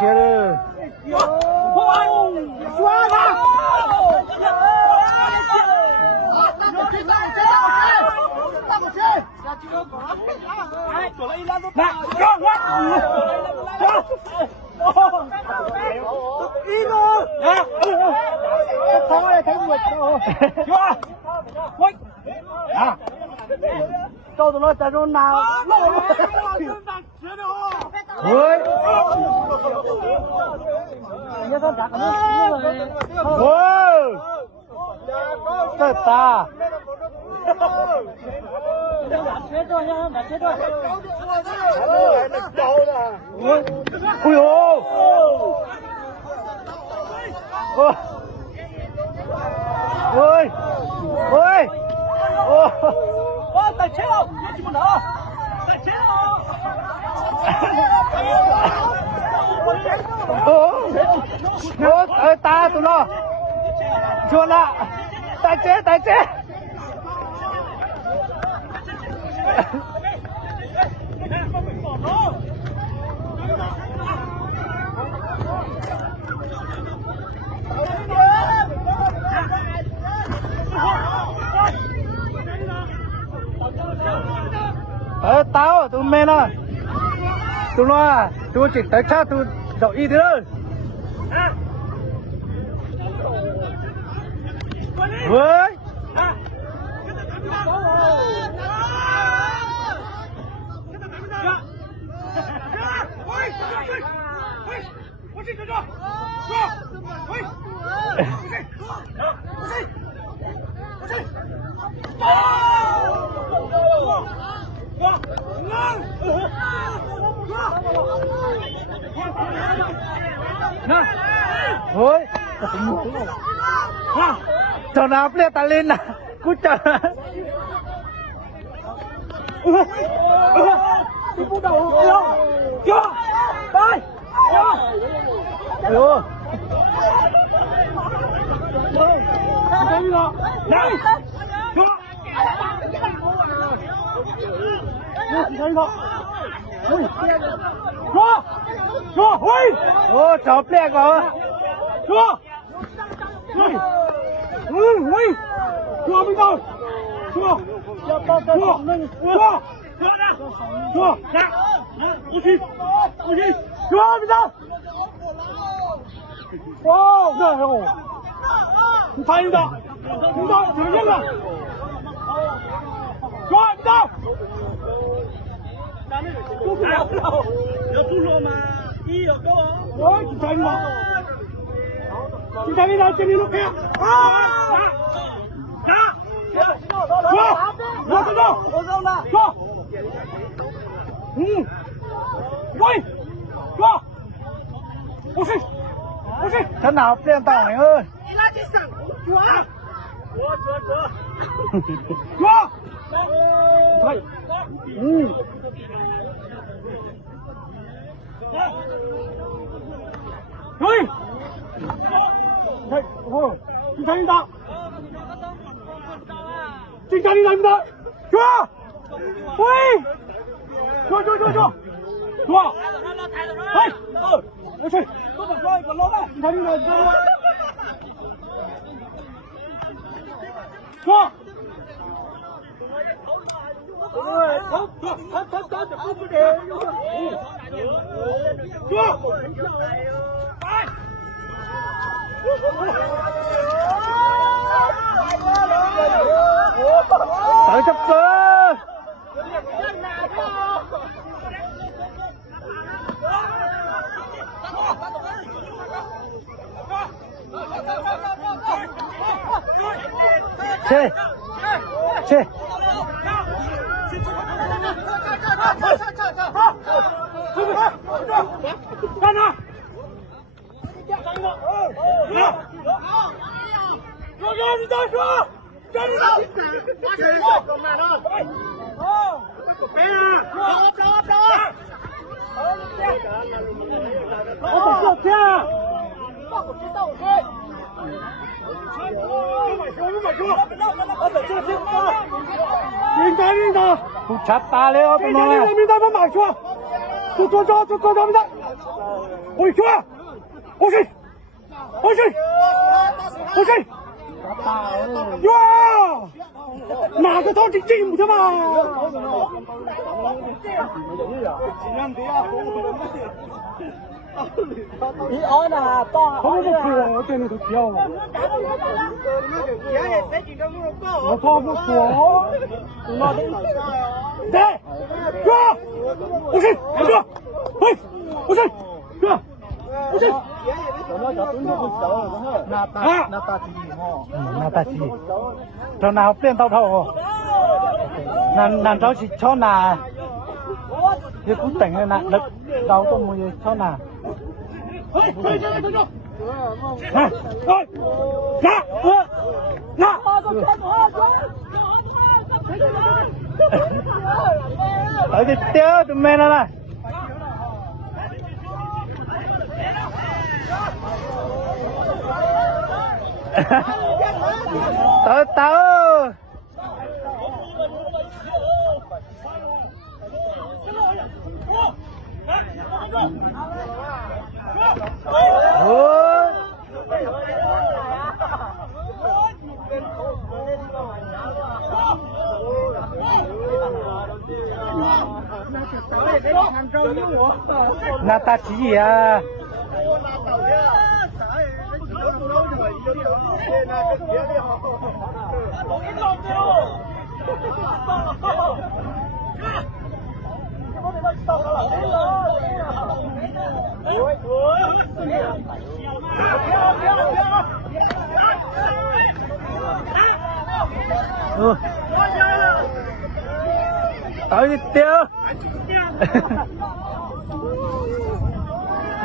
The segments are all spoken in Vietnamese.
些了。抓他！到了在这拿，喂，这打，哎呦，喂，喂，带钱了，别去不能，带钱了。打住了，错了，带钱带钱。tao tụi mày nó tụi nó tụi chỉ tới cha tụi dậu y thế thôi với thôi cho nó ple ta lên nè cút chờ不đầu chưa đây alo này chưa chưa ui ô chó ple có chưa ui chưa bây giờ chưa chưa nè不去chưa bây giờ wow này rồi你参与的听到听见了说你到不了有猪肉吗一有够我警察领导警察领导这里录片我知道说喂说不是thế nào ple tao mày ơi说thôi喂，警察领导，警察领导，说，喂，说，哎，我去，警察领导，说。tới chấp cơ chê chê站那！说，你再说，站着！我买了。我走这样。警察领导，不查打了，不能了。警察领导，把马说。就坐比赛。回去啊！回去！哇！哪个到底进的嘛？你熬哪大？他们都亏了，我店里头票了。我跑不过。对，哥，不是，哥，喂，不是，哥，不是。那大鸡，cho nào tiền tao thầu, nàng cháu chỉ cho nào, cái cũng tỉnh rồi nè, đất đầu tôi mua gì cho nào. Ở cái tiêu tụi mình này. Tao ta chỉ gì à? Tới đi tiêu.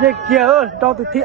Vậy kìa, cho tụi thị